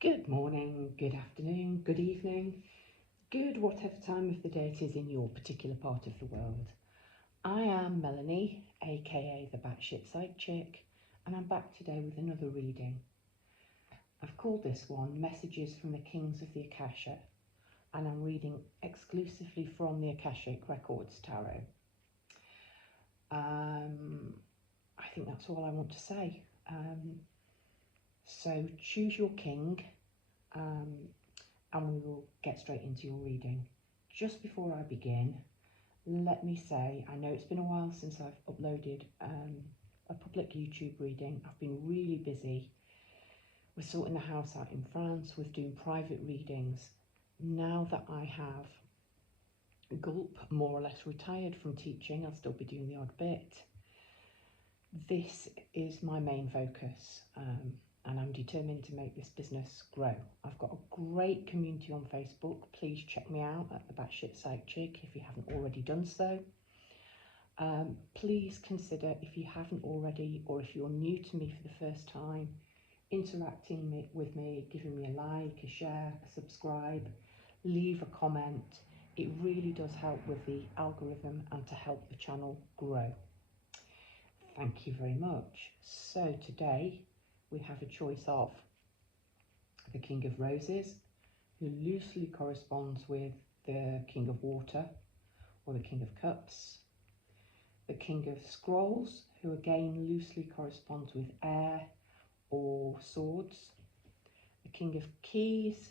Good morning, good afternoon, good evening, good whatever time of the day it is in your particular part of the world. I am Melanie, aka the Batshit Side Chick, and I'm back today with another reading. I've called this one Messages from the Kings of the Akasha, and I'm reading exclusively from the Akashic Records Tarot. I think that's all I want to say. So choose your king. And we will get straight into your reading. Just before I begin, let me say, I know it's been a while since I've uploaded a public YouTube reading. I've been really busy with sorting the house out in France, with doing private readings. Now that I have more or less retired from teaching, I'll still be doing the odd bit. This is my main focus. And I'm determined to make this business grow. I've got a great community on Facebook. Please check me out at the Batshit Side Chick if you haven't already done so. Please consider, if you haven't already, or if you're new to me for the first time, interacting with me, giving me a like, a share, a subscribe, leave a comment. It really does help with the algorithm and to help the channel grow. Thank you very much. So today, we have a choice of the King of Roses, who loosely corresponds with the King of Water or the King of Cups, the King of Scrolls, who again loosely corresponds with air or swords, the King of Keys,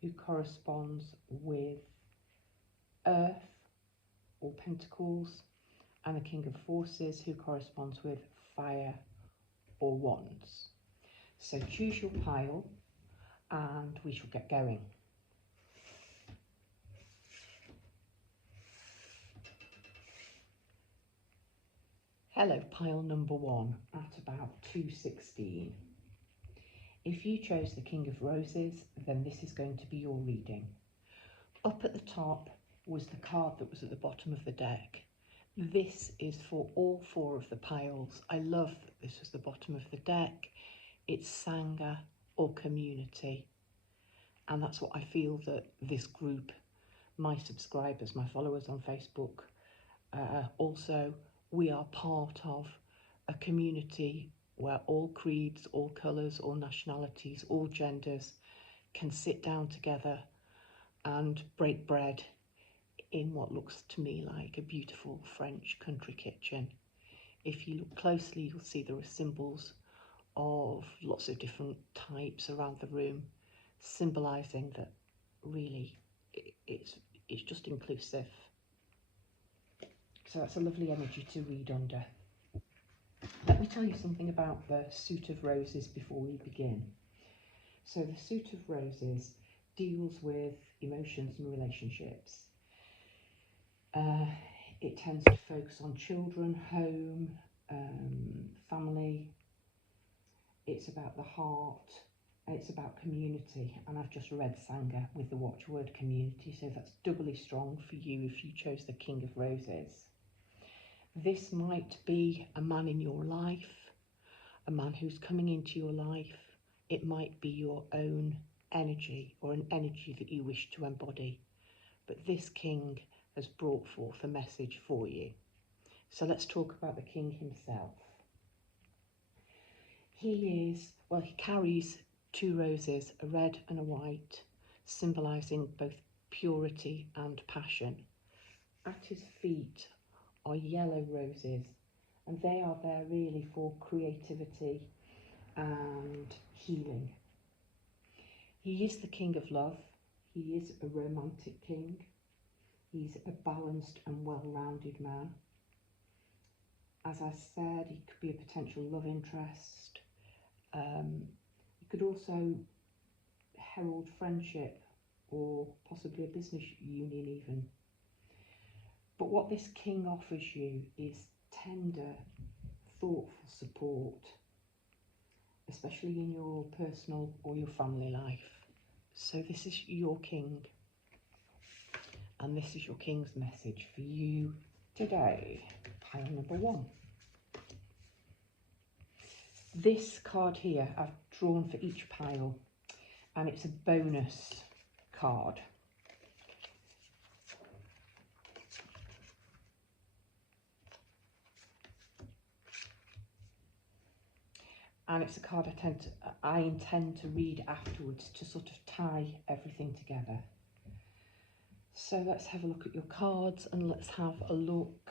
who corresponds with earth or pentacles, and the King of Forces, who corresponds with fire or wands. So choose your pile and we shall get going. Hello, pile number 1 at about 216. If you chose the King of Roses, then this is going to be your reading. Up at the top was the card that was at the bottom of the deck. This is for all 4 of the piles. I love that this was the bottom of the deck. It's Sangha or community, and that's what I feel that this group, my subscribers, my followers on Facebook, also we are part of a community where all creeds, all colours, all nationalities, all genders can sit down together and break bread in what looks to me like a beautiful French country kitchen. If you look closely, you'll see there are symbols of lots of different types around the room, symbolising that really it's just inclusive. So that's a lovely energy to read under. Let me tell you something about the Suit of Roses before we begin. So the Suit of Roses deals with emotions and relationships. It tends to focus on children, home, family. It's about the heart, it's about community, and I've just read Sangha with the watchword community, so that's doubly strong for you if you chose the King of Roses. This might be a man in your life, a man who's coming into your life. It might be your own energy or an energy that you wish to embody, but this king has brought forth a message for you. So let's talk about the king himself. He carries 2 roses, a red and a white, symbolising both purity and passion. At his feet are yellow roses, and they are there really for creativity and healing. He is the king of love. He is a romantic king. He's a balanced and well-rounded man. As I said, he could be a potential love interest. He could also herald friendship or possibly a business union even. But what this king offers you is tender, thoughtful support, especially in your personal or your family life. So this is your king, and this is your king's message for you today. Pile number 1. This card here I've drawn for each pile. and it's a bonus card. And it's a card I intend to read afterwards to sort of tie everything together. So let's have a look at your cards and let's have a look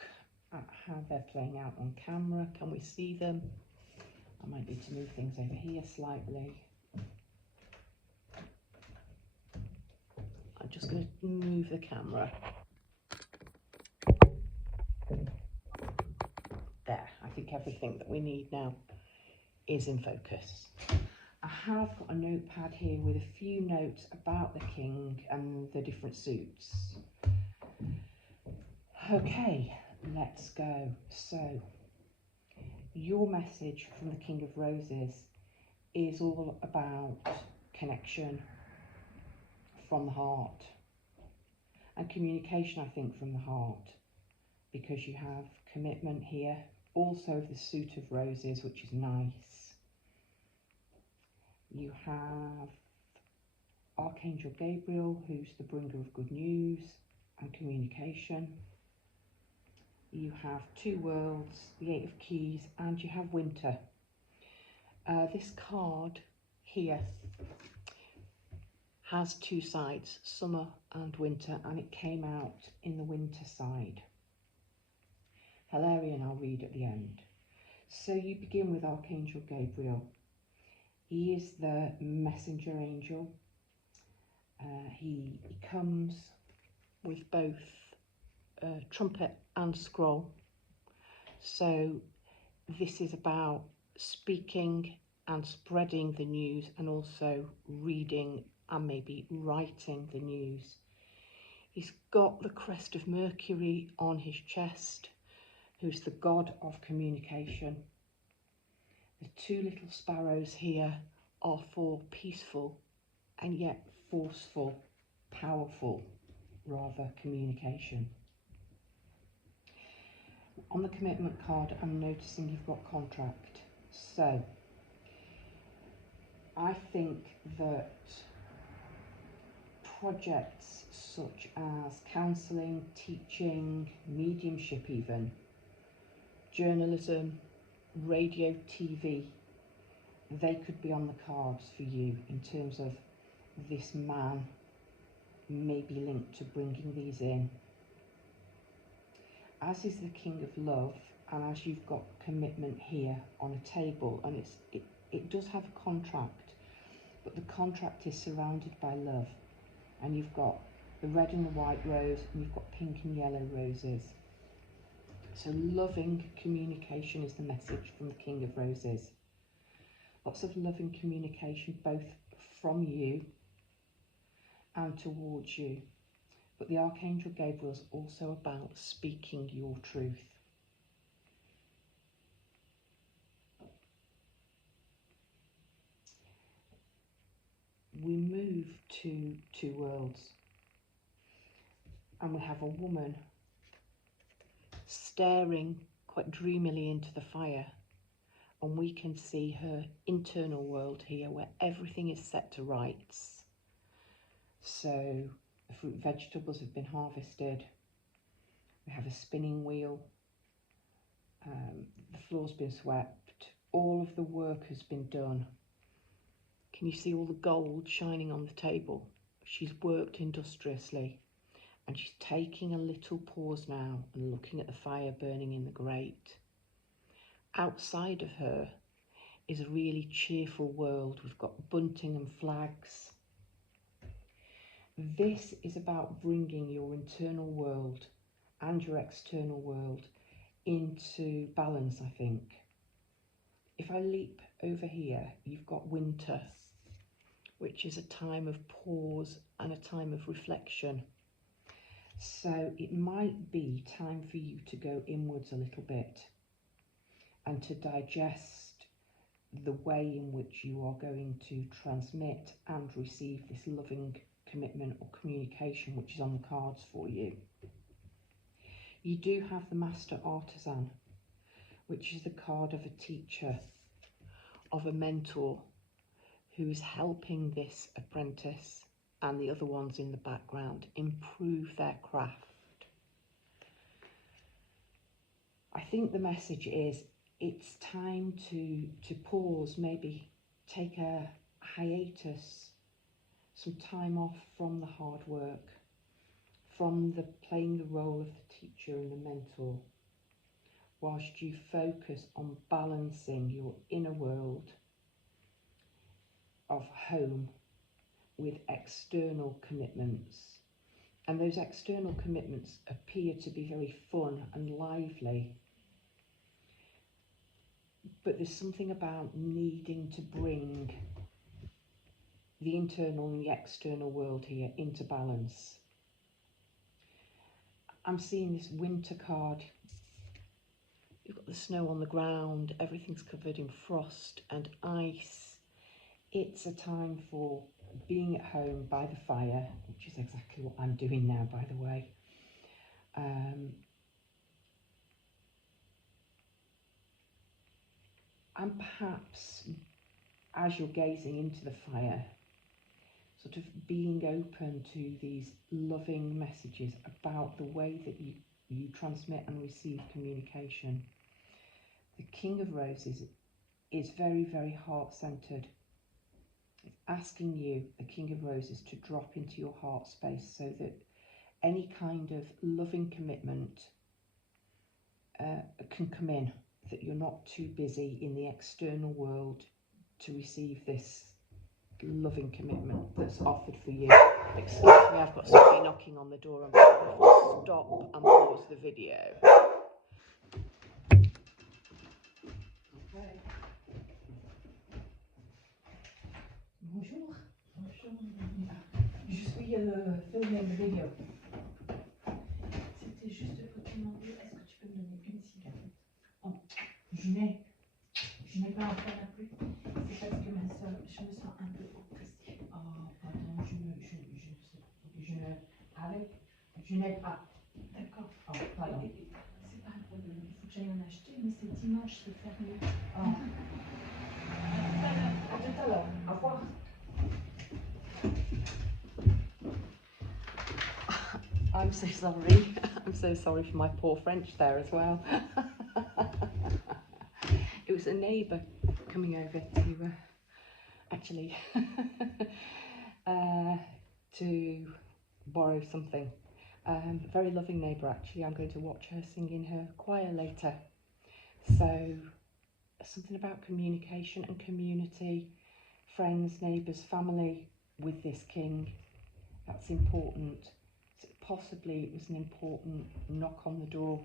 at how they're playing out on camera. Can we see them? I might need to move things over here slightly. I'm just going to move the camera. There, I think everything that we need now is in focus. I have got a notepad here with a few notes about the king and the different suits. Okay, let's go. So, your message from the King of Roses is all about connection from the heart and communication, I think, from the heart, because you have commitment here. Also the suit of roses, which is nice. You have Archangel Gabriel, who's the bringer of good news and communication. You have two worlds, the Eight of Keys, and you have winter. This card here has two sides, summer and winter, and it came out in the winter side. Hilarion, I'll read at the end. So you begin with Archangel Gabriel. He is the messenger angel. He comes with both trumpet and scroll. So this is about speaking and spreading the news, and also reading and maybe writing the news. He's got the crest of Mercury on his chest, who's the god of communication. The two little sparrows here are for peaceful and yet forceful, powerful, rather, communication. On the commitment card, I'm noticing you've got contract. So I think that projects such as counselling, teaching, mediumship even, journalism, radio, TV, they could be on the cards for you in terms of this man may be linked to bringing these in. As is the King of Love, and as you've got commitment here on a table, and it does have a contract, but the contract is surrounded by love, and you've got the red and the white rose, and you've got pink and yellow roses. So loving communication is the message from the King of Roses. Lots of loving communication, both from you and towards you. But the Archangel Gabriel is also about speaking your truth. We move to two worlds, and we have a woman staring quite dreamily into the fire, and we can see her internal world here where everything is set to rights. So the fruit and vegetables have been harvested, we have a spinning wheel, the floor's been swept, all of the work has been done. Can you see all the gold shining on the table? She's worked industriously, and she's taking a little pause now and looking at the fire burning in the grate. Outside of her is a really cheerful world. We've got bunting and flags. This is about bringing your internal world and your external world into balance, I think. If I leap over here, you've got winter, which is a time of pause and a time of reflection. So it might be time for you to go inwards a little bit and to digest the way in which you are going to transmit and receive this loving commitment or communication which is on the cards for you. You do have the Master Artisan, which is the card of a teacher, of a mentor who is helping this apprentice and the other ones in the background improve their craft. I think the message is it's time to pause, maybe take a hiatus, some time off from the hard work, from the playing the role of the teacher and the mentor, whilst you focus on balancing your inner world of home with external commitments. And those external commitments appear to be very fun and lively, but there's something about needing to bring the internal and the external world here into balance. I'm seeing this winter card. You've got the snow on the ground, everything's covered in frost and ice. It's a time for being at home by the fire, which is exactly what I'm doing now, by the way. And perhaps as you're gazing into the fire, sort of being open to these loving messages about the way that you transmit and receive communication. The King of Roses is very, very heart-centered. It's asking you, the King of Roses, to drop into your heart space so that any kind of loving commitment can come in, that you're not too busy in the external world to receive this loving commitment that's offered for you. Excuse me, I've got somebody knocking on the door. I'm going to have to stop and pause the video. Okay. Bonjour. Bonjour. Je suis filming the video. C'était juste pour te demander, est-ce que tu peux me donner une cigarette? Oh, je n'ai pas encore la plus. C'est parce que ma soeur, je me sens un peu oppressée. Oh, pardon, je n'ai pas. D'accord. Oh, pardon. C'est pas un problème, il faut que j'aille en acheter, mais c'est dimanche, c'est fermé. Oh. À tout à l'heure. Au revoir. I'm so sorry. I'm so sorry for my poor French there as well. It was a neighbour coming over to actually to borrow something. Very loving neighbour actually. I'm going to watch her sing in her choir later. So something about communication and community, friends, neighbours, family with this king. That's important. So possibly it was an important knock on the door.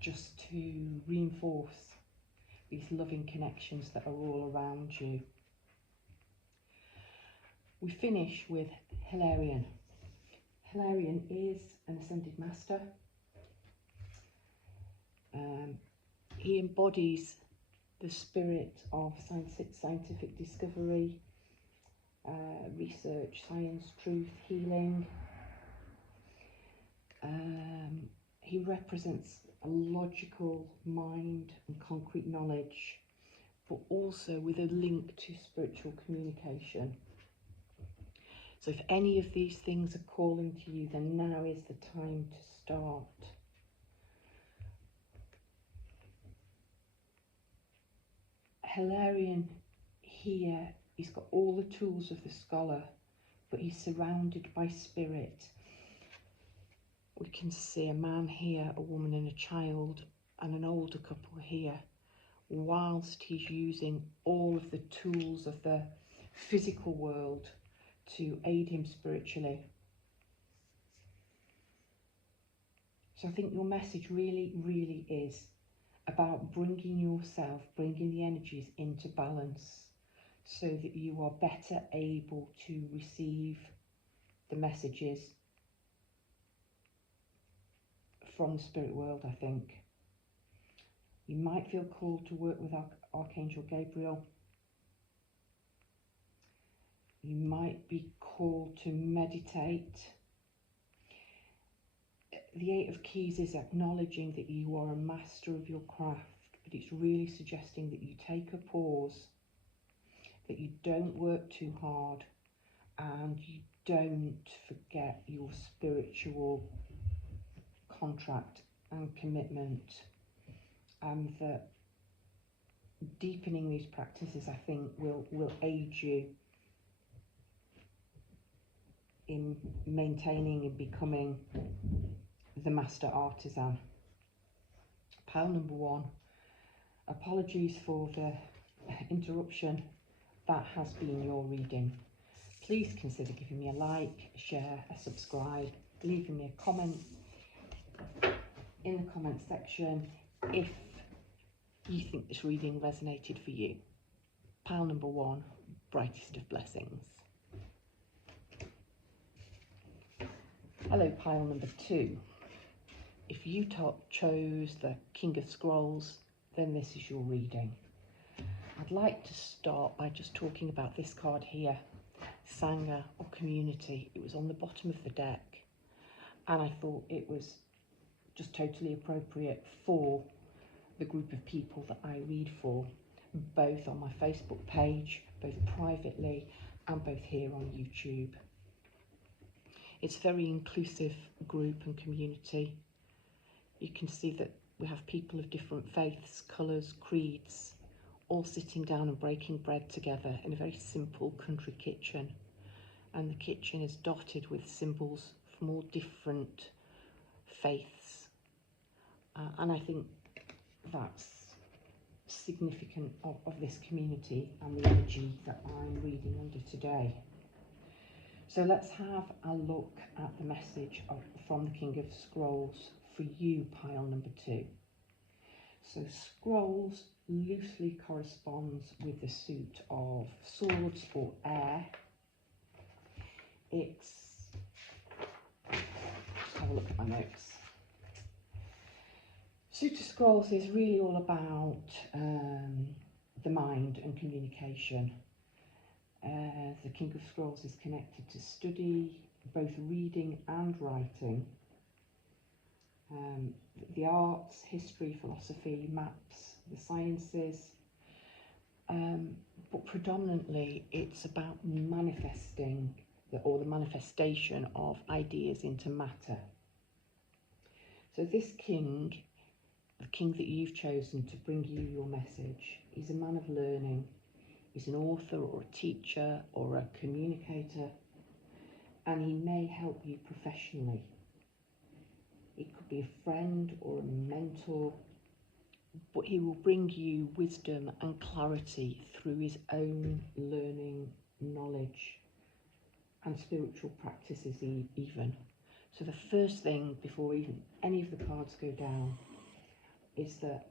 Just to reinforce these loving connections that are all around you. We finish with Hilarion. Hilarion is an ascended master. He embodies the spirit of scientific discovery, research, science, truth, healing. He represents a logical mind and concrete knowledge, but also with a link to spiritual communication. So if any of these things are calling to you, then now is the time to start. Hilarion here, he's got all the tools of the scholar, but he's surrounded by spirit. We can see a man here, a woman and a child, and an older couple here, whilst he's using all of the tools of the physical world to aid him spiritually. So I think your message really, really is about bringing yourself, bringing the energies into balance so that you are better able to receive the messages from the spirit world, I think. You might feel called to work with Archangel Gabriel. You might be called to meditate. The Eight of Keys is acknowledging that you are a master of your craft, but it's really suggesting that you take a pause, that you don't work too hard, and you don't forget your spiritual contract and commitment, and that deepening these practices, I think, will aid you in maintaining and becoming the master artisan. Pile number 1, apologies for the interruption. That has been your reading. Please consider giving me a like, a share, a subscribe, leaving me a comment in the comment section if you think this reading resonated for you. Pile number 1, brightest of blessings. Hello, pile number 2. If you chose the King of Scrolls, then this is your reading. I'd like to start by just talking about this card here, Sangha or Community. It was on the bottom of the deck, and I thought it was just totally appropriate for the group of people that I read for, both on my Facebook page, both privately and both here on YouTube. It's a very inclusive group and community. You can see that we have people of different faiths, colours, creeds, all sitting down and breaking bread together in a very simple country kitchen. And the kitchen is dotted with symbols from all different faiths. And I think that's significant of this community and the energy that I'm reading under today. So let's have a look at the message from the King of Scrolls for you, pile number 2. So scrolls loosely corresponds with the suit of swords or air. Let's have a look at my notes. Suit of Scrolls is really all about the mind and communication. The King of Scrolls is connected to study, both reading and writing. The arts, history, philosophy, maps, the sciences, but predominantly it's about manifesting the manifestation of ideas into matter. So this king, the king that you've chosen to bring you your message, is a man of learning. He's an author or a teacher or a communicator, and he may help you professionally. It could be a friend or a mentor, but he will bring you wisdom and clarity through his own learning, knowledge, and spiritual practices even. So the first thing, before even any of the cards go down, is that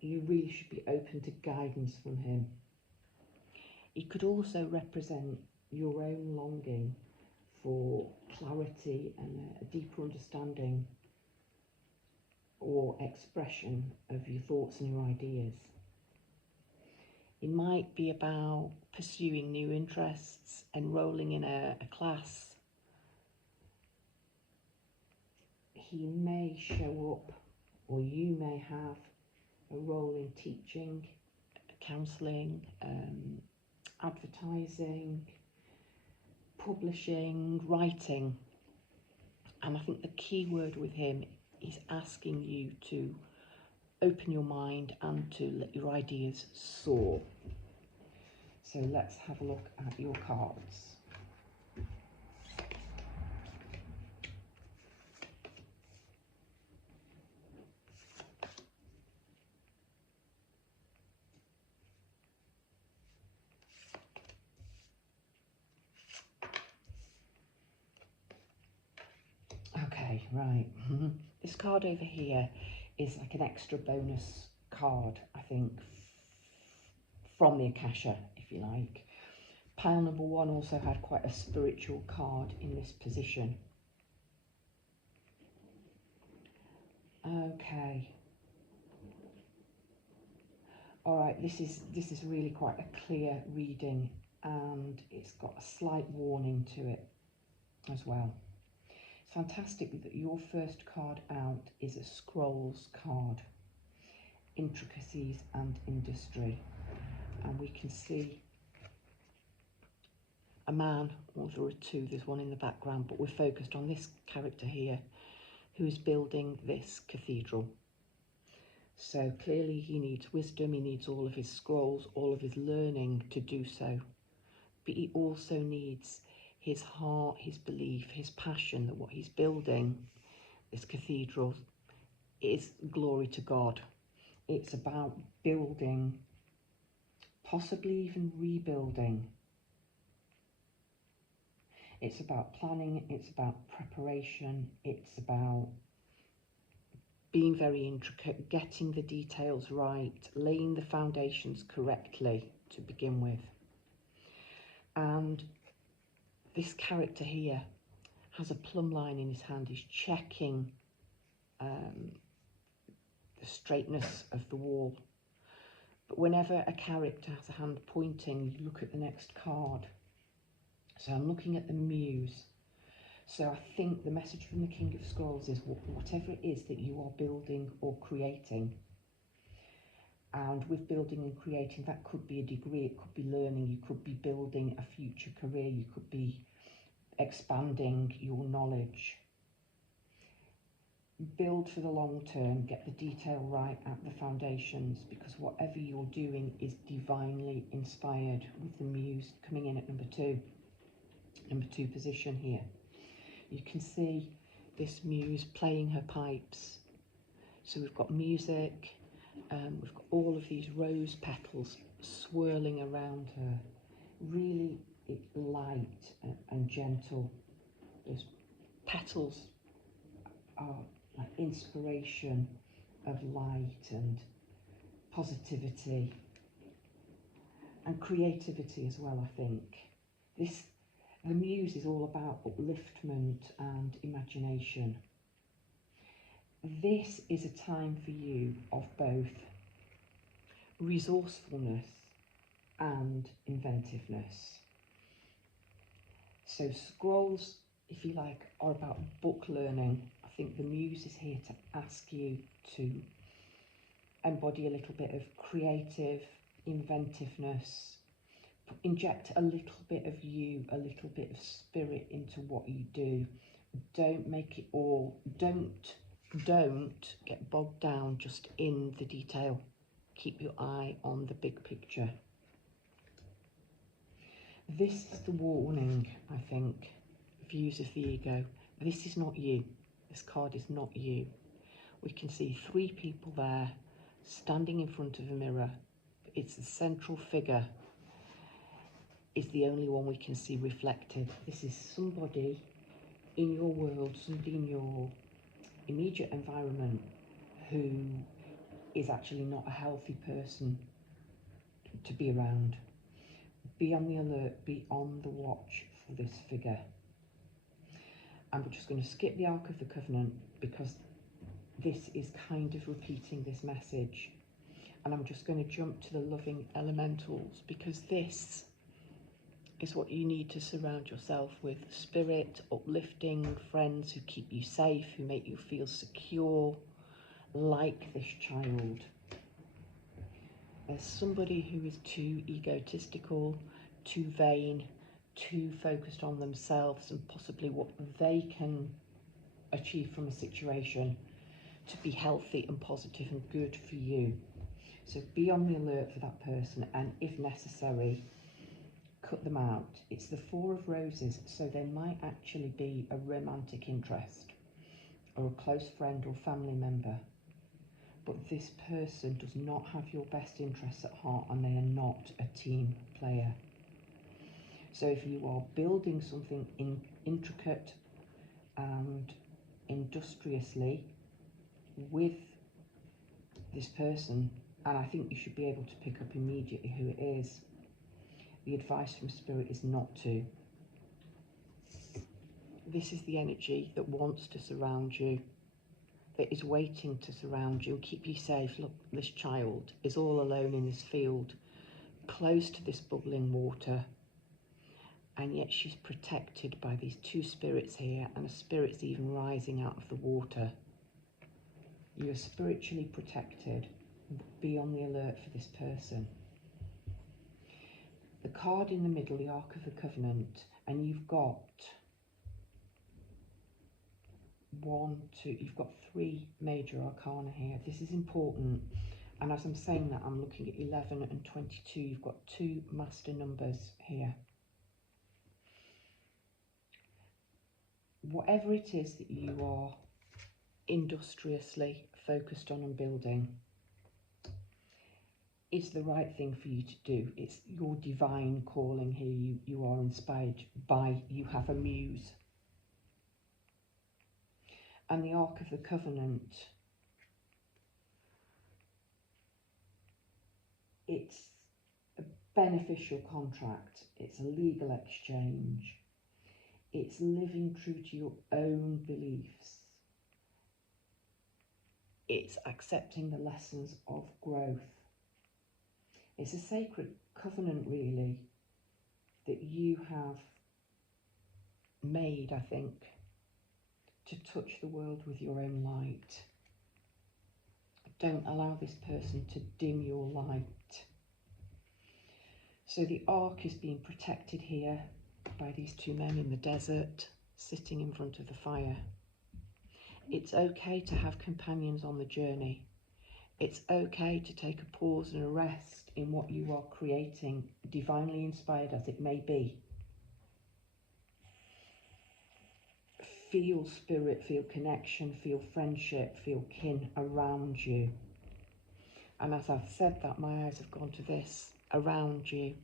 you really should be open to guidance from him. It could also represent your own longing for clarity and a deeper understanding or expression of your thoughts and your ideas. It might be about pursuing new interests, enrolling in a class. He may show up, or you may have a role in teaching, counselling, advertising, publishing, writing. And I think the key word with him is asking you to open your mind and to let your ideas soar. So let's have a look at your cards. Okay, right. This card over here is like an extra bonus card, I think, from the Akasha, if you like. Pile number 1 also had quite a spiritual card in this position. Okay. All right, this is really quite a clear reading, and it's got a slight warning to it as well. It's fantastic that your first card out is a Scrolls card. intricacies and industry. And we can see a man, or there are two, there's one in the background, but we're focused on this character here who is building this cathedral. So clearly he needs wisdom, he needs all of his scrolls, all of his learning to do so. But he also needs his heart, his belief, his passion that what he's building, this cathedral, is glory to God. It's about building, possibly even rebuilding. It's about planning, it's about preparation, it's about being very intricate, getting the details right, laying the foundations correctly to begin with. And this character here has a plumb line in his hand. He's checking the straightness of the wall. But whenever a character has a hand pointing, you look at the next card. So I'm looking at the Muse. So I think the message from the King of Scrolls is whatever it is that you are building or creating. And with building and creating, that could be a degree, it could be learning, you could be building a future career, you could be expanding your knowledge. Build for the long term, get the detail right at the foundations, because whatever you're doing is divinely inspired, with the Muse coming in at number two position here. You can see this Muse playing her pipes. So we've got music, we've got all of these rose petals swirling around her, really light and gentle. Those petals are like inspiration of light and positivity and creativity as well, I think. The Muse is all about upliftment and imagination. This is a time for you of both resourcefulness and inventiveness. So scrolls, if you like, are about book learning. I think the Muse is here to ask you to embody a little bit of creative inventiveness, inject a little bit of you, a little bit of spirit into what you do. Don't make it all, don't get bogged down just in the detail. Keep your eye on the big picture. This is the warning, I think, views of the ego. This is not you. This card is not you. We can see three people there standing in front of a mirror. It's the central figure is the only one we can see reflected. This is somebody in your world, somebody in your immediate environment who is actually not a healthy person to be around. Be on the alert, be on the watch for this figure. And we're just going to skip the Ark of the Covenant because this is kind of repeating this message. And I'm just going to jump to the loving elementals, because this is what you need to surround yourself with. Spirit, uplifting friends who keep you safe, who make you feel secure, like this child. There's somebody who is too egotistical, too vain, too focused on themselves and possibly what they can achieve from a situation to be healthy and positive and good for you. So be on the alert for that person, and if necessary, cut them out. It's the Four of Roses, so they might actually be a romantic interest or a close friend or family member. But this person does not have your best interests at heart, and they are not a team player. So if you are building something intricate and industriously with this person, and I think you should be able to pick up immediately who it is, the advice from Spirit is not to. This is the energy that wants to surround you, that is waiting to surround you and keep you safe. Look, this child is all alone in this field, close to this bubbling water, and yet she's protected by these two spirits here, and a spirit's even rising out of the water. You are spiritually protected. be on the alert for this person. The card in the middle, the Ark of the Covenant, and you've got you've got 3 major arcana here. This is important, and as I'm saying that, I'm looking at 11 and 22. You've got 2 master numbers here. Whatever it is that you are industriously focused on and building is the right thing for you to do. It's your divine calling here. You are inspired by, you have a muse. And the Ark of the Covenant, it's a beneficial contract. It's a legal exchange. It's living true to your own beliefs. It's accepting the lessons of growth. It's a sacred covenant, really, that you have made, I think, to touch the world with your own light. Don't allow this person to dim your light. So the ark is being protected here by these 2 men in the desert, sitting in front of the fire. It's okay to have companions on the journey. It's okay to take a pause and a rest in what you are creating, divinely inspired as it may be. Feel spirit, feel connection, feel friendship, feel kin around you. And as I've said that, my eyes have gone to this, around you.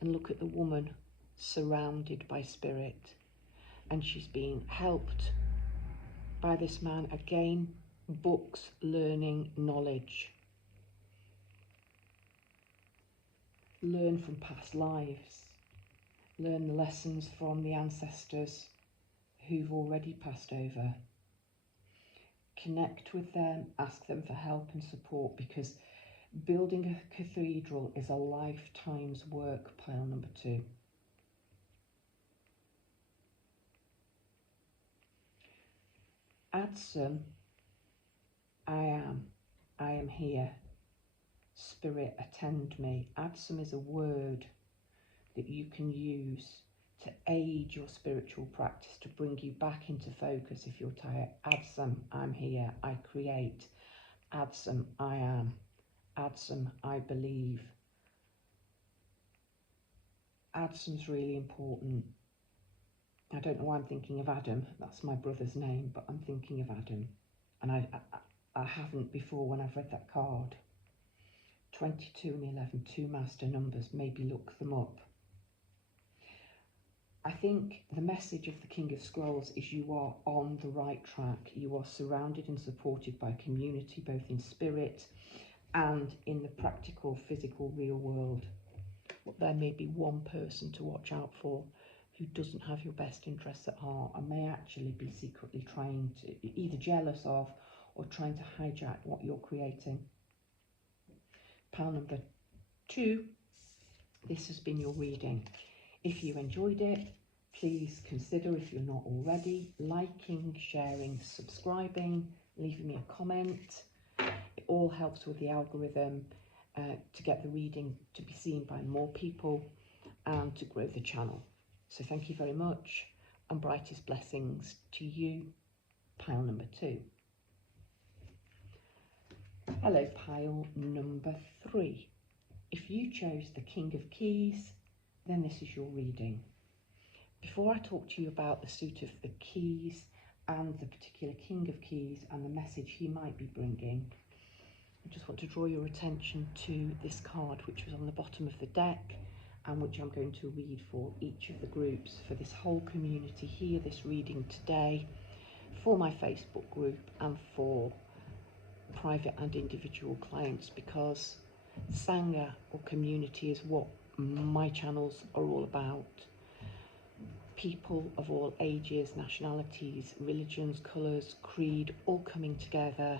And look at the woman surrounded by spirit. And she's being helped by this man, again, books, learning, knowledge. Learn from past lives. Learn the lessons from the ancestors who've already passed over. Connect with them, ask them for help and support, because building a cathedral is a lifetime's work, pile number 2. Add some, I am here. Spirit, attend me. Add some is a word that you can use to aid your spiritual practice, to bring you back into focus if you're tired. Add some, I'm here, I create. Add some, I am. Add some, I believe. Add some's really important. I don't know why I'm thinking of Adam. That's my brother's name, but I'm thinking of Adam. And I haven't before when I've read that card. 22 and 11, 2 master numbers. Maybe look them up. I think the message of the King of Scrolls is you are on the right track. You are surrounded and supported by community, both in spirit and in the practical, physical, real world. But there may be one person to watch out for who doesn't have your best interests at heart and may actually be secretly trying to, either jealous of or trying to hijack what you're creating. Pile number 2, this has been your reading. If you enjoyed it, please consider, if you're not already, liking, sharing, subscribing, leaving me a comment. It all helps with the algorithm to get the reading to be seen by more people and to grow the channel. So thank you very much, and brightest blessings to you, pile number 2. Hello, pile number 3. If you chose the King of Keys, then this is your reading. Before I talk to you about the suit of the keys and the particular King of Keys and the message he might be bringing, I just want to draw your attention to this card, which was on the bottom of the deck and which I'm going to read for each of the groups, for this whole community here, this reading today, for my Facebook group and for private and individual clients, because Sangha or community is what my channels are all about. People of all ages, nationalities, religions, colours, creed, all coming together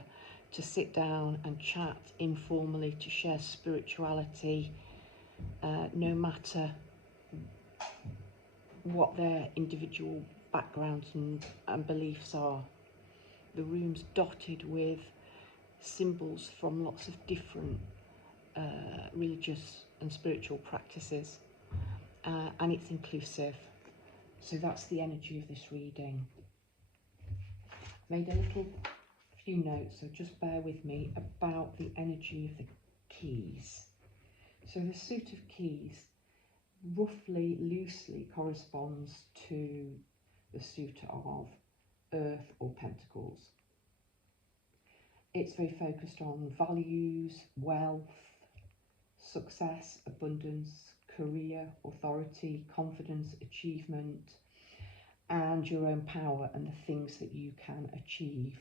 to sit down and chat informally, to share spirituality, no matter what their individual backgrounds and beliefs are. The room's dotted with symbols from lots of different religious and spiritual practices, and it's inclusive. So that's the energy of this reading. Made a little few notes, so just bear with me about the energy of the keys. So the suit of keys roughly, loosely corresponds to the suit of Earth or Pentacles. It's very focused on values, wealth, success, abundance, career, authority, confidence, achievement, and your own power and the things that you can achieve.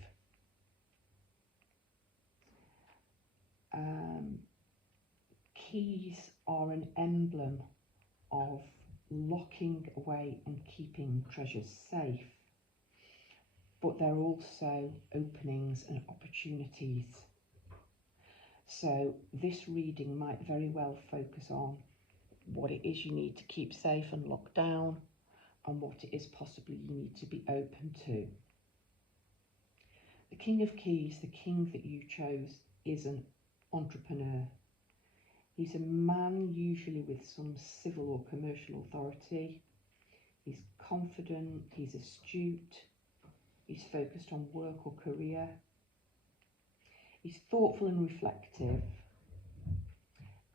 Keys are an emblem of locking away and keeping treasures safe, but they're also openings and opportunities. So this reading might very well focus on what it is you need to keep safe and lock down, and what it is possibly you need to be open to. The King of Keys, the king that you chose, is an entrepreneur. He's a man usually with some civil or commercial authority. He's confident, he's astute, he's focused on work or career. He's thoughtful and reflective,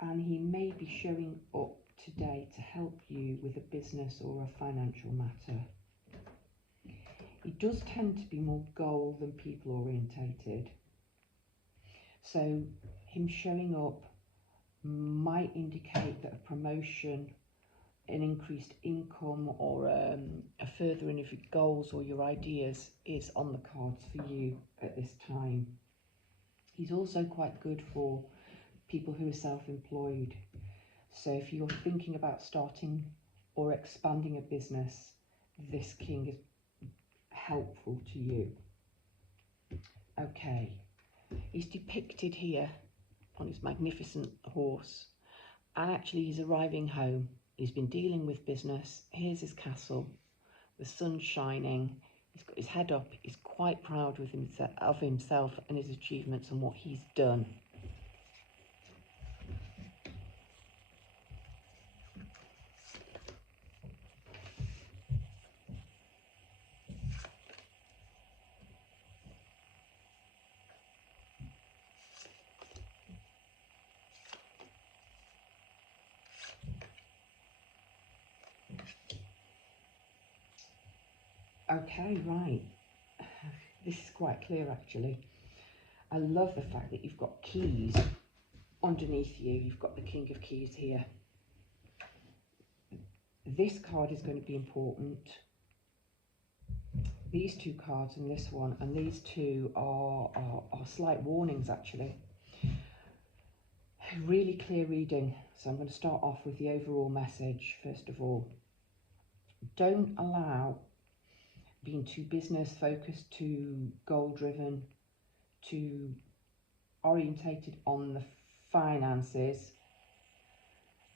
and he may be showing up today to help you with a business or a financial matter. He does tend to be more goal than people orientated. So him showing up might indicate that a promotion, an increased income, or a furthering of your goals or your ideas is on the cards for you at this time. He's also quite good for people who are self-employed. So if you're thinking about starting or expanding a business, this king is helpful to you. Okay, he's depicted here on his magnificent horse, and actually he's arriving home. He's been dealing with business. Here's his castle, the sun's shining, he's got his head up, he's quite proud of himself and his achievements and what he's done. Okay, right. This is quite clear actually. I love the fact that you've got keys underneath you. You've got the King of Keys here. This card is going to be important. These two cards and this one, and these two are slight warnings actually. Really clear reading. So I'm going to start off with the overall message first of all. Don't allow being too business focused, too goal driven, too orientated on the finances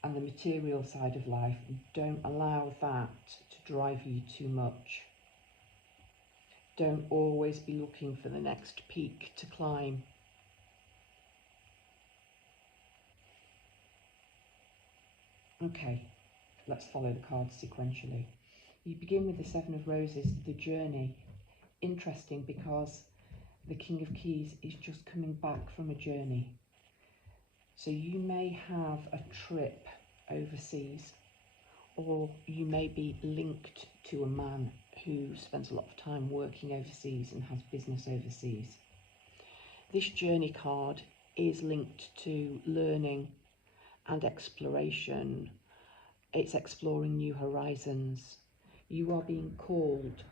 and the material side of life. Don't allow that to drive you too much. Don't always be looking for the next peak to climb. Okay, let's follow the cards sequentially. You begin with the Seven of Roses, the journey. Interesting because the King of Keys is just coming back from a journey. So you may have a trip overseas, or you may be linked to a man who spends a lot of time working overseas and has business overseas. This journey card is linked to learning and exploration. It's exploring new horizons. You are being called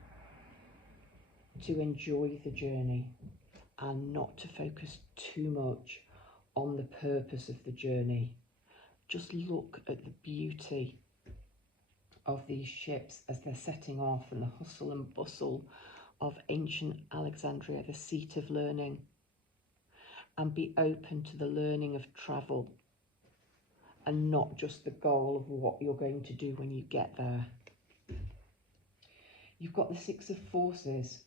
to enjoy the journey and not to focus too much on the purpose of the journey. Just look at the beauty of these ships as they're setting off and the hustle and bustle of ancient Alexandria, the seat of learning, and be open to the learning of travel and not just the goal of what you're going to do when you get there. You've got the Six of Forces.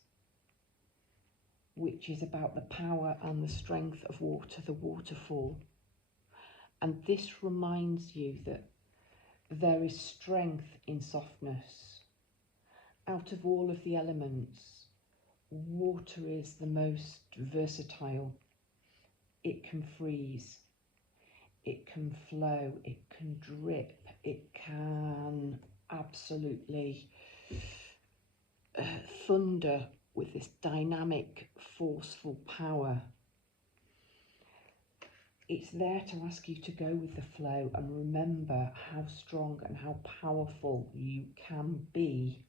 which is about the power and the strength of water, the waterfall. And this reminds you that there is strength in softness. Out of all of the elements, water is the most versatile. It can freeze, it can flow, it can drip, it can absolutely thunder with this dynamic, forceful power. It's there to ask you to go with the flow and remember how strong and how powerful you can be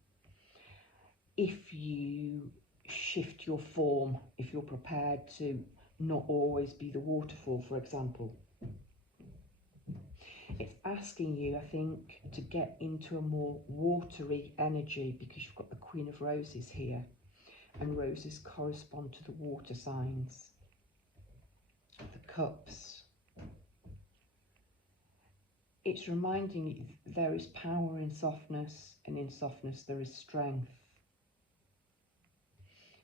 if you shift your form, if you're prepared to not always be the waterfall, for example. It's asking you, I think, to get into a more watery energy because you've got the Queen of Roses here, and roses correspond to the water signs. The cups. It's reminding you there is power in softness, and in softness there is strength.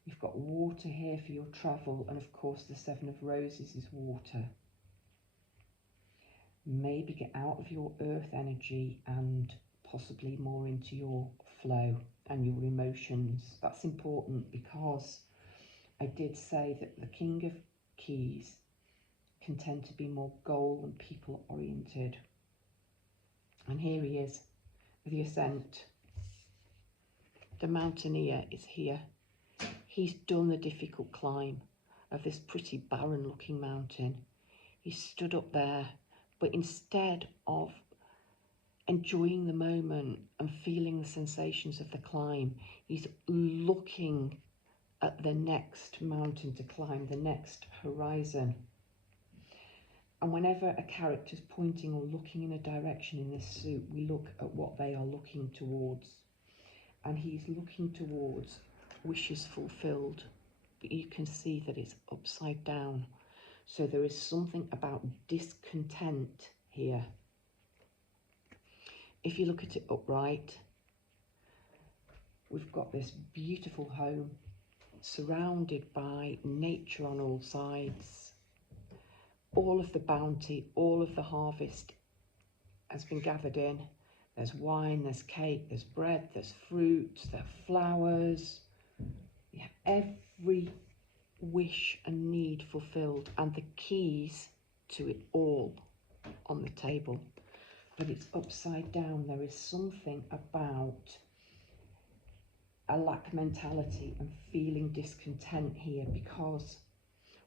You've got water here for your travel, and of course the Seven of Roses is water. Maybe get out of your earth energy and possibly more into your flow and your emotions. That's important because I did say that the King of Keys can tend to be more goal and people oriented. And here he is, the Ascent. The Mountaineer is here. He's done the difficult climb of this pretty barren looking mountain. He's stood up there, but instead of enjoying the moment and feeling the sensations of the climb, he's looking at the next mountain to climb, the next horizon. And whenever a character's pointing or looking in a direction in this suit, we look at what they are looking towards. And he's looking towards wishes fulfilled, but you can see that it's upside down. So there is something about discontent here. If you look at it upright, we've got this beautiful home surrounded by nature on all sides. All of the bounty, all of the harvest has been gathered in. There's wine, there's cake, there's bread, there's fruit, there's flowers. Yeah, every wish and need fulfilled, and the keys to it all on the table. But it's upside down. There is something about a lack mentality and feeling discontent here, because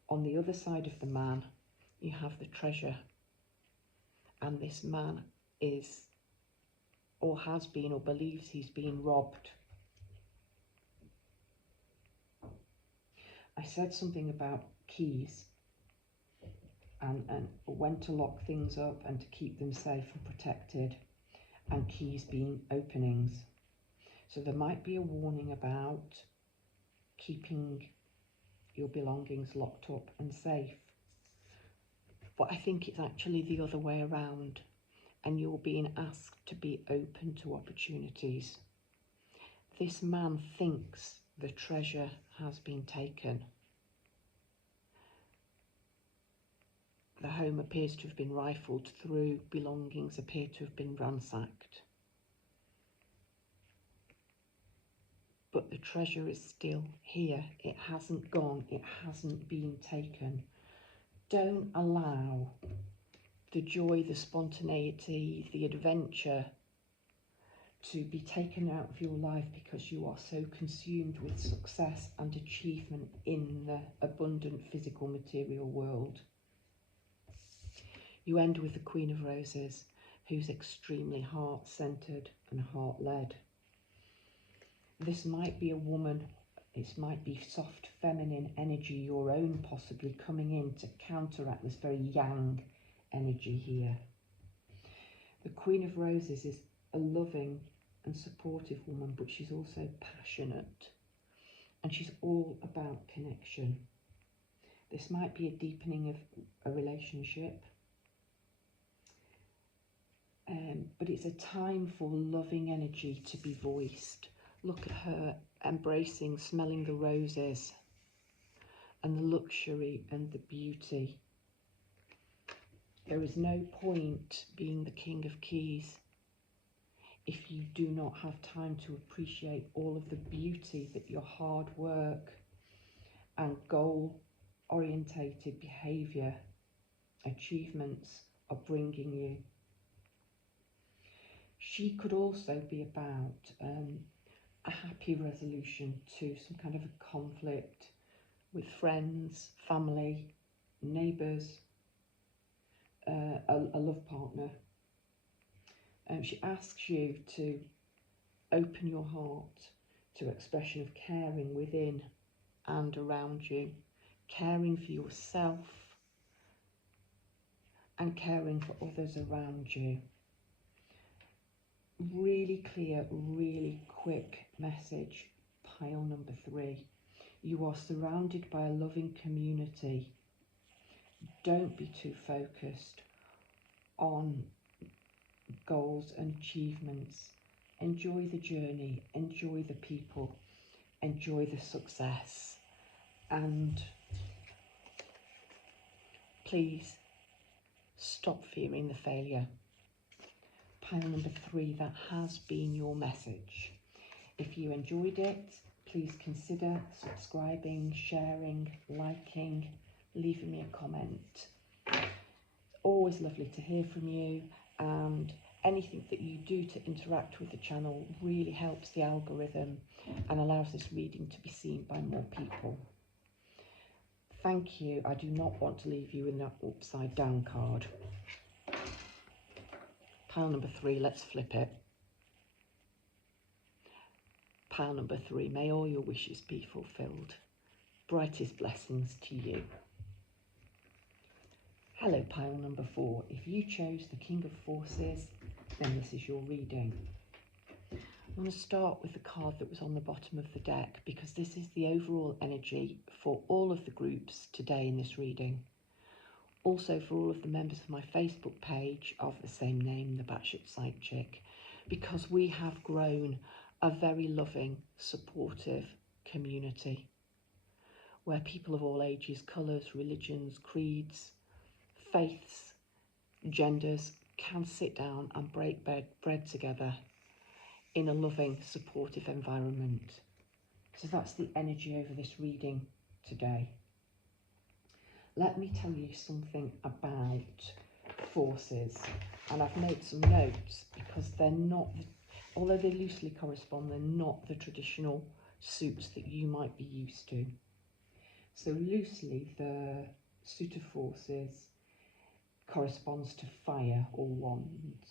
on the other side of the man you have the treasure, and this man is, or has been, or believes he's been robbed. I said something about keys and when to lock things up and to keep them safe and protected, and keys being openings. So there might be a warning about keeping your belongings locked up and safe. But I think it's actually the other way around, and you're being asked to be open to opportunities. This man thinks the treasure has been taken. The home appears to have been rifled through, belongings appear to have been ransacked. But the treasure is still here. It hasn't gone, it hasn't been taken. Don't allow the joy, the spontaneity, the adventure to be taken out of your life because you are so consumed with success and achievement in the abundant physical material world. You end with the Queen of Roses, who's extremely heart-centered and heart-led. This might be a woman, this might be soft feminine energy, your own possibly, coming in to counteract this very yang energy here. The Queen of Roses is a loving and supportive woman, but she's also passionate, and she's all about connection. This might be a deepening of a relationship, but it's a time for loving energy to be voiced. Look at her embracing, smelling the roses. and the luxury and the beauty. There is no point being the King of Keys if you do not have time to appreciate all of the beauty that your hard work and goal-orientated behaviour, achievements are bringing you. She could also be about a happy resolution to some kind of a conflict with friends, family, neighbours, a love partner. She asks you to open your heart to expression of caring within and around you, caring for yourself and caring for others around you. Really clear, really quick message, pile number 3. You are surrounded by a loving community. Don't be too focused on goals and achievements. Enjoy the journey, enjoy the people, enjoy the success, and please stop fearing the failure. Pile number 3, that has been your message. If you enjoyed it, please consider subscribing, sharing, liking, leaving me a comment. It's always lovely to hear from you, and anything that you do to interact with the channel really helps the algorithm and allows this reading to be seen by more people. Thank you. I do not want to leave you in that upside down card. Pile number 3, let's flip it. Pile number 3, may all your wishes be fulfilled. Brightest blessings to you. Hello, pile number 4. If you chose the King of Forces, then this is your reading. I'm going to start with the card that was on the bottom of the deck because this is the overall energy for all of the groups today in this reading. Also for all of the members of my Facebook page of the same name, the Batshit Psych Chick, because we have grown a very loving, supportive community where people of all ages, colours, religions, creeds, faiths, genders can sit down and break bread together in a loving, supportive environment. So that's the energy over this reading today. Let me tell you something about forces, and I've made some notes because they're not, although they loosely correspond, they're not the traditional suits that you might be used to. So loosely, the suit of forces corresponds to fire or wands.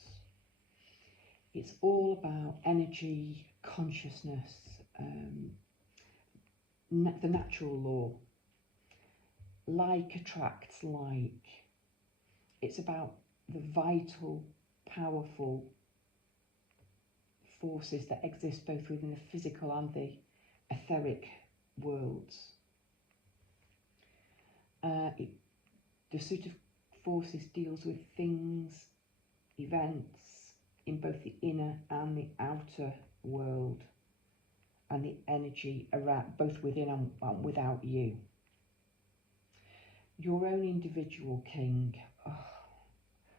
It's all about energy, consciousness, the natural law. Like attracts like. It's about the vital, powerful forces that exist both within the physical and the etheric worlds. The suit of forces deals with things, events in both the inner and the outer world, and the energy around both within and without you. Your own individual king. Oh,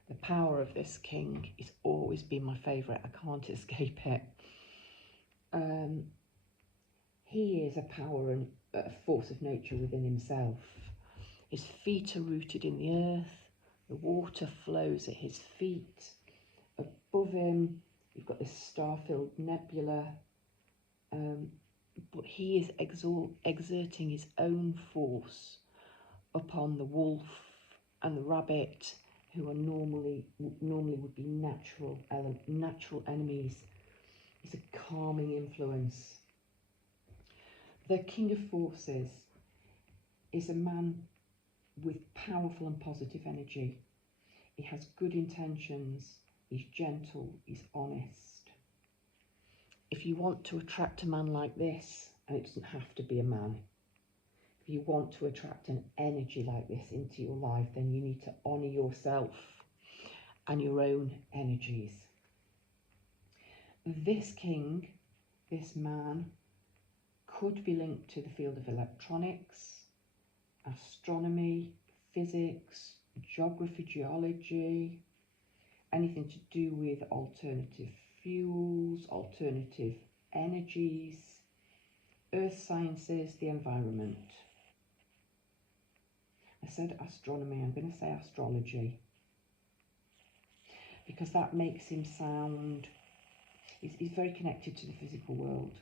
the power of this king has always been my favourite. I can't escape it. He is a power and a force of nature within himself. His feet are rooted in the earth. The water flows at his feet. Above him, you've got this star-filled nebula. But he is exerting his own force upon the wolf and the rabbit, who are normally would be natural enemies. He's a calming influence. The King of Forces is a man with powerful and positive energy. He has good intentions. He's gentle. He's honest. If you want to attract a man like this, and it doesn't have to be a man, if you want to attract an energy like this into your life, then you need to honour yourself and your own energies. This king, this man, could be linked to the field of electronics, astronomy, physics, geography, geology, anything to do with alternative fuels, alternative energies, earth sciences, the environment. I said astronomy, I'm going to say astrology, because that makes him sound, he's very connected to the physical world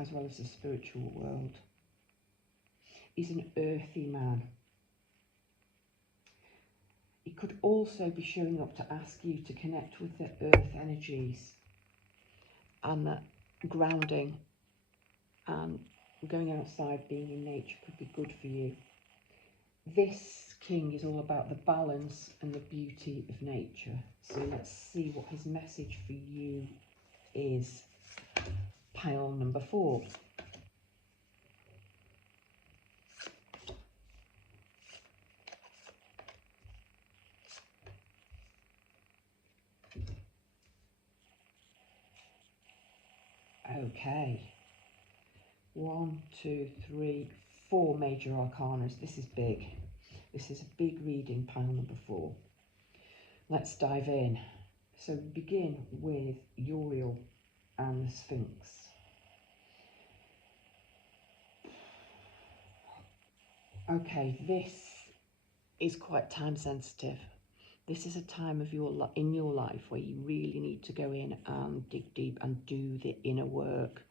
as well as the spiritual world. He's an earthy man. He could also be showing up to ask you to connect with the earth energies, and that grounding and going outside, being in nature could be good for you. This king is all about the balance and the beauty of nature. So let's see what his message for you is. Pile number 4. Okay. 1, 2, 3, 4 major arcanas. This is big. This is a big reading, pile number 4. Let's dive in. So we begin with Uriel and the Sphinx. Okay, this is quite time sensitive. This is a time of in your life where you really need to go in and dig deep and do the inner work.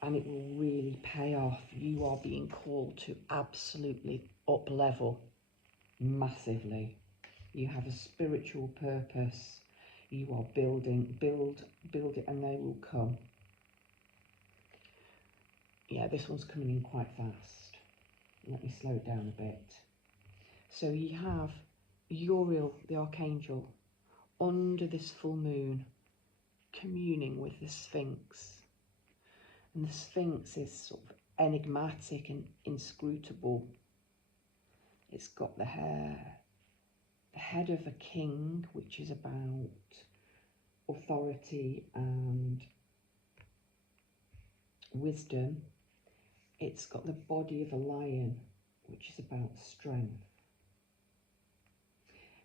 And it will really pay off. You are being called to absolutely up level massively. You have a spiritual purpose. You are build it, and they will come. Yeah, this one's coming in quite fast. Let me slow it down a bit. So you have Uriel, the archangel, under this full moon, communing with the Sphinx. And the Sphinx is sort of enigmatic and inscrutable. It's got the head of a king, which is about authority and wisdom. It's got the body of a lion, which is about strength.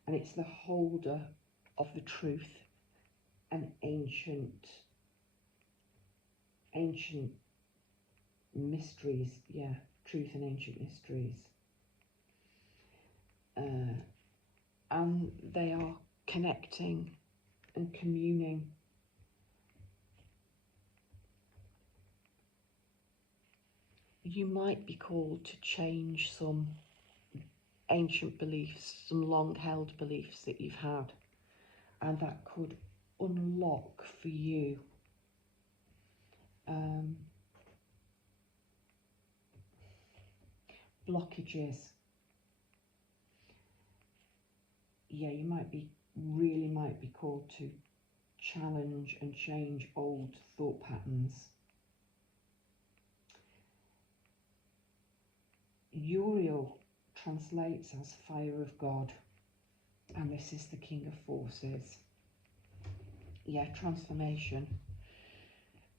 And it's the holder of the truth and ancient mysteries. Yeah, truth and ancient mysteries. And they are connecting and communing. You might be called to change some ancient beliefs, some long-held beliefs that you've had, and that could unlock for you blockages. Yeah, you might be called to challenge and change old thought patterns. Uriel translates as fire of God, and this is the King of Forces. Yeah, transformation,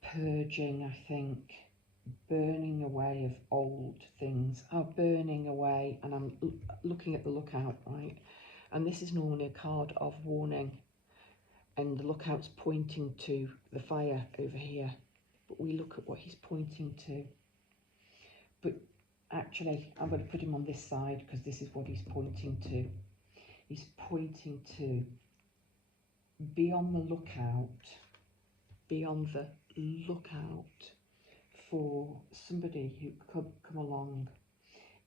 purging, I think, burning away of old things. Burning away, and I'm looking at the lookout, right? And this is normally a card of warning, and the lookout's pointing to the fire over here. But we look at what he's pointing to. But actually, I'm going to put him on this side because this is what he's pointing to. He's pointing to be on the lookout, for somebody who could come along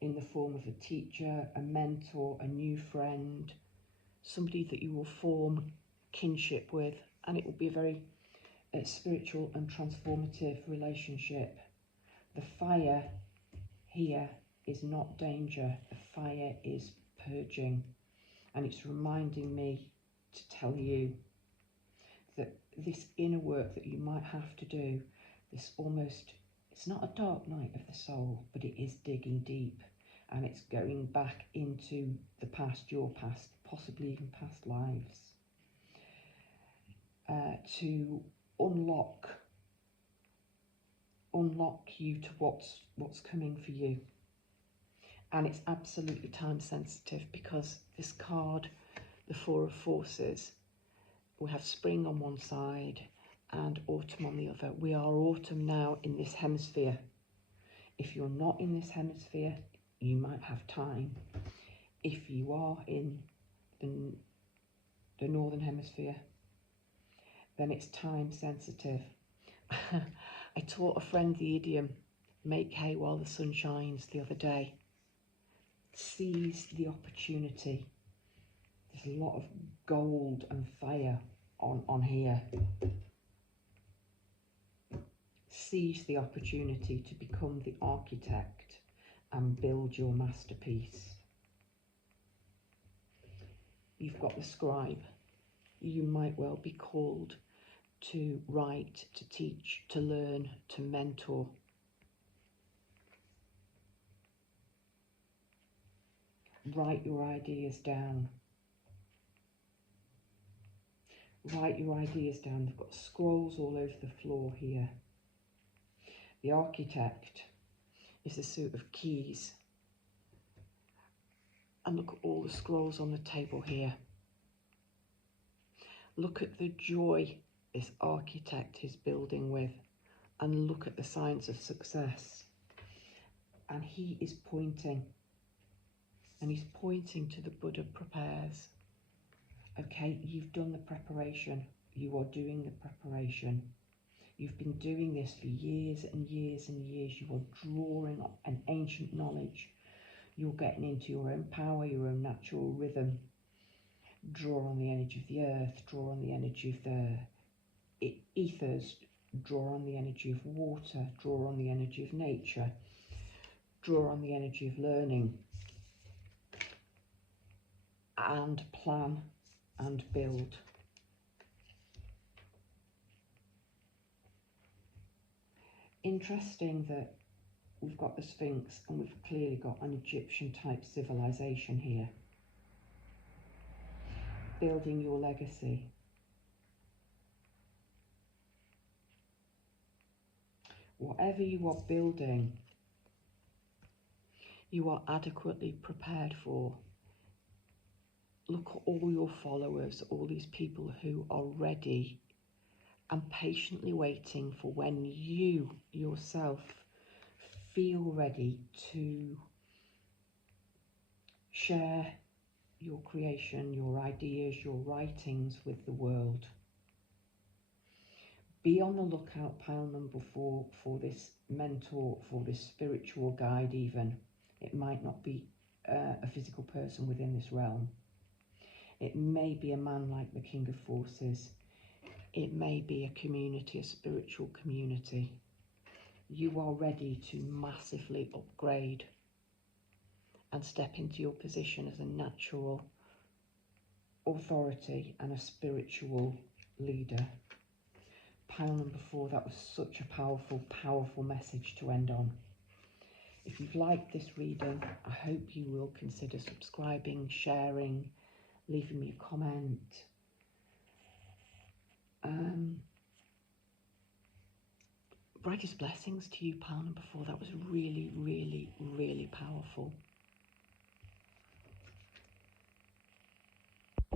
in the form of a teacher, a mentor, a new friend, somebody that you will form kinship with, and it will be a very spiritual and transformative relationship. The fire here is not danger, the fire is purging, and it's reminding me to tell you that this inner work that you might have to do, it's not a dark night of the soul, but it is digging deep, and it's going back into the past, your past, possibly even past lives, to unlock you to what's coming for you. And it's absolutely time sensitive because this card, the Four of Forces, we have spring on one side and autumn on the other. We are autumn now in this hemisphere. If you're not in this hemisphere, you might have time. If you are in the northern hemisphere, then it's time sensitive. I taught a friend the idiom, make hay while the sun shines, the other day. Seize the opportunity. There's a lot of gold and fire on here. Seize the opportunity to become the architect and build your masterpiece. You've got the scribe. You might well be called to write, to teach, to learn, to mentor. Write your ideas down. Write your ideas down. They've got scrolls all over the floor here. The architect is the suit of keys. And look at all the scrolls on the table here. Look at the joy this architect is building with, and look at the signs of success. And he is pointing, and he's pointing to the Buddha prepares. Okay, you've done the preparation. You are doing the preparation. You've been doing this for years and years and years. You are drawing on an ancient knowledge. You're getting into your own power, your own natural rhythm. Draw on the energy of the earth, draw on the energy of the ethers, draw on the energy of water, draw on the energy of nature, draw on the energy of learning, and plan and build. Interesting that we've got the Sphinx and we've clearly got an Egyptian type civilization here. Building your legacy. Whatever you are building, you are adequately prepared for. Look at all your followers, all these people who are ready and patiently waiting for when you yourself feel ready to share your creation, your ideas, your writings with the world. Be on the lookout, pile number 4, for this mentor, for this spiritual guide even. It might not be a physical person within this realm. It may be a man like the King of Forces. It may be a community, a spiritual community. You are ready to massively upgrade and step into your position as a natural authority and a spiritual leader. Pile number 4, that was such a powerful, powerful message to end on. If you've liked this reading, I hope you will consider subscribing, sharing, leaving me a comment. Brightest blessings to you, pile number 4. That was really, really, really powerful.